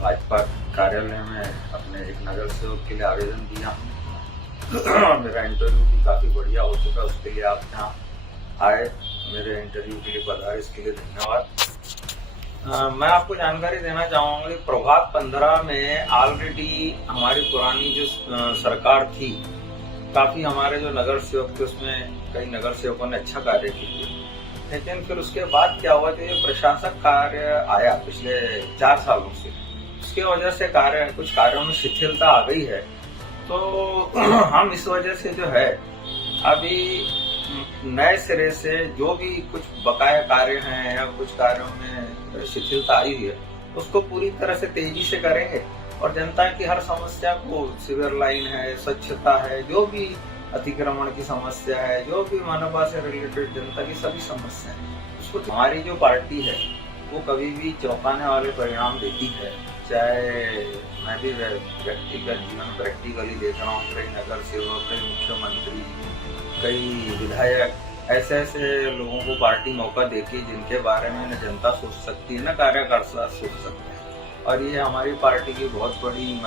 भाजपा कार्यालय में अपने एक नगर सेवक के लिए आवेदन दिया हूँ। मेरा इंटरव्यू भी काफ़ी बढ़िया हो चुका है, उसके लिए आप यहाँ आए, मेरे इंटरव्यू के लिए पधारे, इसके लिए धन्यवाद। मैं आपको जानकारी देना चाहूँगा कि प्रभात 15 में ऑलरेडी हमारी पुरानी जो सरकार थी, काफ़ी हमारे जो नगर सेवक थे उसमें कई नगर सेवकों ने अच्छा कार्य किया, लेकिन फिर उसके बाद क्या हुआ कि प्रशासक कार्य आया पिछले 4 सालों से, उसके वजह से कुछ कार्यों में शिथिलता आ गई है। तो हम इस वजह से जो है अभी नए सिरे से जो भी कुछ बकाया कार्य हैं या कुछ कार्यों में शिथिलता आई हुई है उसको पूरी तरह से तेजी से करेंगे और जनता की हर समस्या को, सीवर लाइन है, स्वच्छता है, जो भी अतिक्रमण की समस्या है, जो भी मनपा से रिलेटेड जनता की सभी समस्या है, उसको हमारी जो पार्टी है वो कभी भी चौंकाने वाले परिणाम देती है। चाहे मैं भी व्यक्तिगत जीवन प्रैक्टिकली देख रहा हूँ, कई नगर सेवक, कई मुख्यमंत्री, कई विधायक, ऐसे लोगों को पार्टी मौका देती है जिनके बारे में न जनता सोच सकती है न कार्यकर्ता सोच सकते हैं। और ये हमारी पार्टी की बहुत बड़ी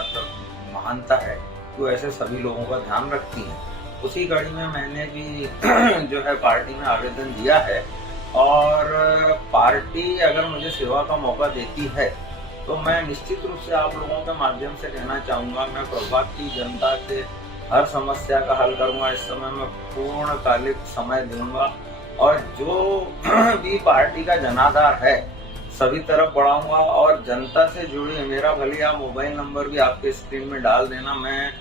महानता है कि वो ऐसे सभी लोगों का ध्यान रखती है। उसी कड़ी में मैंने भी जो है पार्टी में आवेदन दिया है और पार्टी अगर मुझे सेवा का मौका देती है तो मैं निश्चित रूप से आप लोगों के माध्यम से कहना चाहूँगा, मैं प्रभात की जनता के हर समस्या का हल करूँगा। इस समय मैं पूर्णकालिक समय दूंगा और जो भी पार्टी का जनाधार है सभी तरफ बढ़ाऊंगा और जनता से जुड़ी मेरा भले आप मोबाइल नंबर भी आपके स्क्रीन में डाल देना। मैं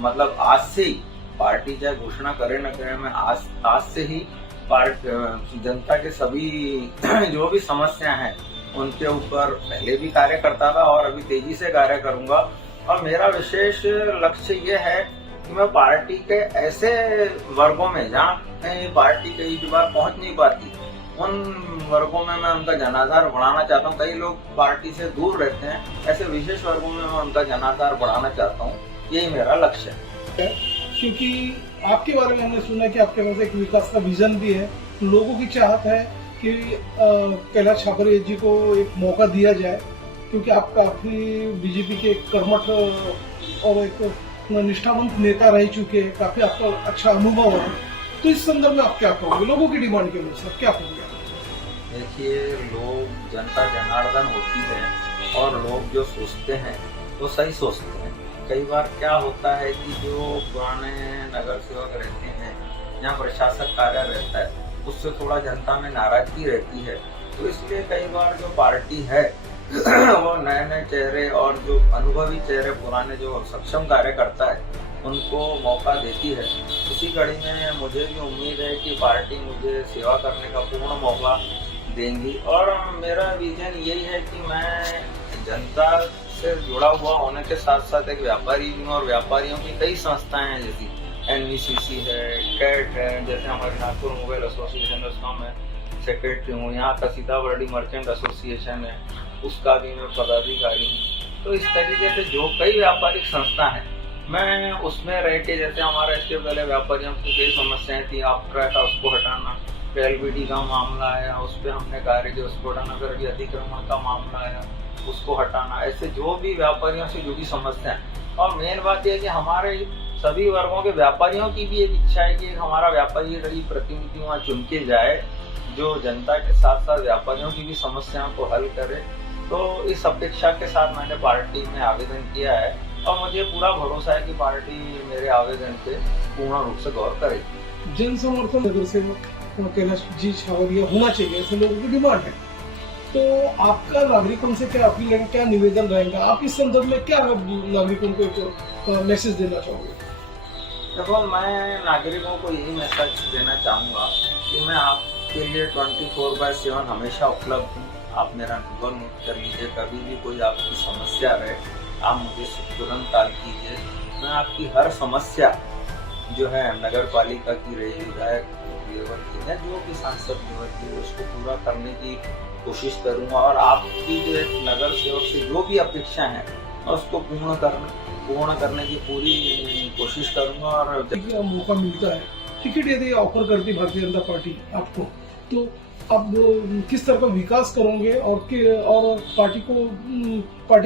मतलब आज से ही पार्टी चाहे घोषणा करे न करे, मैं आज से ही जनता के सभी जो भी समस्या हैं उनके ऊपर पहले भी कार्य करता था और अभी तेजी से कार्य करूंगा। और मेरा विशेष लक्ष्य ये है कि मैं पार्टी के ऐसे वर्गों में जहाँ कहीं पार्टी कई बार पहुंच नहीं पाती, उन वर्गों में मैं उनका जनाधार बढ़ाना चाहता हूँ। कई लोग पार्टी से दूर रहते हैं, ऐसे विशेष वर्गों में मैं उनका जनाधार बढ़ाना चाहता हूँ। यही मेरा लक्ष्य है। क्योंकि आपके बारे में हमने सुना कि आपके पास एक विकास का विजन भी है, लोगों की चाहत है कि कैलाश छाबरिया जी को एक मौका दिया जाए, क्योंकि आप काफी बीजेपी के कर्मठ और एक निष्ठावंत नेता रह चुके हैं, काफी आपका अच्छा अनुभव है। तो इस संदर्भ में आप क्या कहोगे, लोगों की डिमांड के अनुसार क्या कहोगे? देखिए, लोग, जनता जनार्दन होती है और लोग जो सोचते हैं वो सही सोचते हैं। कई बार क्या होता है कि जो पुराने नगर सेवक रहते हैं, जहाँ प्रशासक कार्य रहता है, उससे थोड़ा जनता में नाराजगी रहती है। तो इसलिए कई बार जो पार्टी है वो नए चेहरे और जो अनुभवी चेहरे, पुराने जो सक्षम कार्यकर्ता है, उनको मौका देती है। इसी कड़ी में मुझे भी उम्मीद है कि पार्टी मुझे सेवा करने का पूर्ण मौका देंगी। और मेरा विजन यही है कि मैं जनता से जुड़ा हुआ होने के साथ साथ एक व्यापारी हूँ और व्यापारियों की कई संस्थाएं हैं, जैसी NVCC है, कैट है, जैसे हमारे नागपुर मोबाइल एसोसिएशन है उसका मैं सेक्रेटरी हूँ, यहाँ का सीताबर्डी मर्चेंट एसोसिएशन है उसका भी मैं पदाधिकारी हूँ। तो इस तरीके से जो कई व्यापारिक संस्था है मैं उसमें रह के, जैसे हमारा इसके पहले व्यापारियों की कई समस्याएं थी, आफ्ट्रा था उसको हटाना, LBD का मामला आया उस पर हमने कार्य किया, उसको हटाना, फिर अभी अतिक्रमण का मामला आया उसको हटाना, ऐसे जो भी व्यापारियों से जुड़ी समस्या है। और मेन बात यह है कि हमारे सभी वर्गों के व्यापारियों की भी एक इच्छा है कि हमारा व्यापारी प्रतिनिधि वहाँ चुन के जाए जो जनता के साथ साथ व्यापारियों की भी समस्याओं को हल करे। तो इस अपेक्षा के साथ मैंने पार्टी में आवेदन किया है और मुझे पूरा भरोसा है कि पार्टी मेरे आवेदन पे पूर्ण रूप से गौर करेगी। जन समर्थन नगर सेवक कैलाश जी छाबरिया होना चाहिए, ऐसे लोगों की डिमांड है। तो आपका नागरिकों से क्या अपील है, क्या निवेदन रहेगा, आप इस संदर्भ में क्या नागरिकों को एक मैसेज देना चाहोगे? देखो, मैं नागरिकों को यही मैसेज देना चाहूँगा कि मैं आपके लिए 24/7 हमेशा उपलब्ध हूँ। आप मेरा नंबर नोट कर लीजिए, कभी भी कोई आपकी समस्या रहे आप मुझे तुरंत कॉल कीजिए। मैं आपकी हर समस्या जो है नगर पालिका की रही, विधायक लेवल की है, जो भी सांसद लेवल की, उसको पूरा करने की कोशिश करूंगा। और आपकी जो एक नगर सेवक से जो भी अपेक्षा है मैं उसको पूर्ण करने की पूरी कोशिश करूंगा। और मौका मिलता है, टिकट यदि ऑफर करती भारतीय जनता पार्टी आपको, तो आप किस तरह का विकास करोगे और पार्टी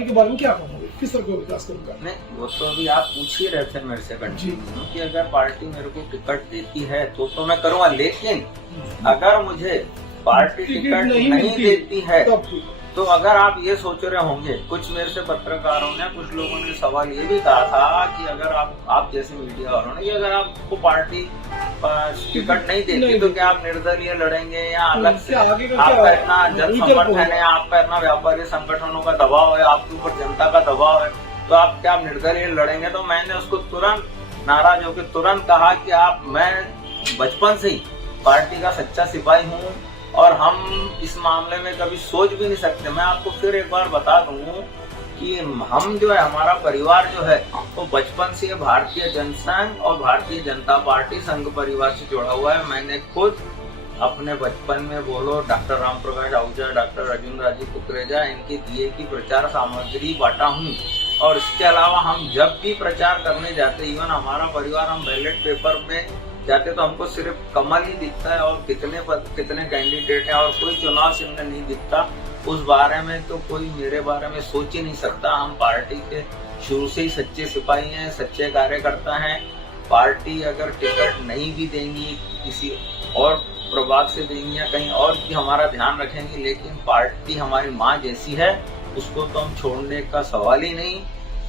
के बारे में क्या कहोगे, किस तरह का विकास करूंगा? नहीं, वो तो अभी आप पूछ ही रहे थे मेरे से कंटिन्यू कि अगर पार्टी मेरे को टिकट देती है तो मैं करूंगा, लेकिन अगर मुझे पार्टी टिकट नहीं देती है तो अगर आप ये सोच रहे होंगे, कुछ मेरे से पत्रकारों ने, कुछ लोगों ने सवाल ये भी कहा था कि अगर आप जैसे मीडिया वालों ने कि अगर आपको पार्टी टिकट नहीं देती तो क्या आप निर्दलीय लड़ेंगे या अलग से आपका इतना जन संगठन है, आपका इतना व्यापारी संगठनों का दबाव है, आपके ऊपर जनता का दबाव है, तो आप क्या निर्दलीय लड़ेंगे? तो मैंने उसको तुरंत नाराज होकर तुरंत कहा कि मैं बचपन से ही पार्टी का सच्चा सिपाही हूँ और हम इस मामले में कभी सोच भी नहीं सकते। मैं आपको फिर एक बार बता दूं कि हम जो है, हमारा परिवार जो है वो बचपन से भारतीय जनसंघ और भारतीय जनता पार्टी संघ परिवार से जुड़ा हुआ है। मैंने खुद अपने बचपन में बोलो डॉक्टर राम प्रकाश आहूजा, डॉक्टर अर्जुन राजी कुकरेजा, इनके दिए की प्रचार सामग्री बांटा हूँ। और इसके अलावा हम जब भी प्रचार करने जाते, इवन हमारा परिवार, हम बैलेट पेपर में जाते तो हमको सिर्फ कमल ही दिखता है और कितने कैंडिडेट हैं और कोई चुनाव चिन्ह नहीं दिखता। उस बारे में तो कोई मेरे बारे में सोच ही नहीं सकता। हम पार्टी के शुरू से ही सच्चे सिपाही हैं, सच्चे कार्यकर्ता हैं। पार्टी अगर टिकट नहीं भी देंगी, किसी और प्रभाग से देंगी या कहीं और भी हमारा ध्यान रखेंगी, लेकिन पार्टी हमारी माँ जैसी है, उसको तो हम छोड़ने का सवाल ही नहीं।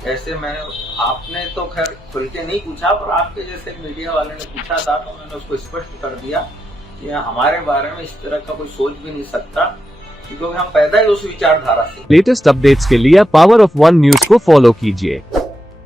ऐसे आपने तो खैर खुल के नहीं पूछा, पर आपके जैसे मीडिया वाले ने पूछा था तो मैंने उसको स्पष्ट कर दिया कि हमारे बारे में इस तरह का कोई सोच भी नहीं सकता, क्योंकि हम पैदा ही उस विचारधारा से। लेटेस्ट अपडेट्स के लिए पावर ऑफ वन न्यूज को फॉलो कीजिए।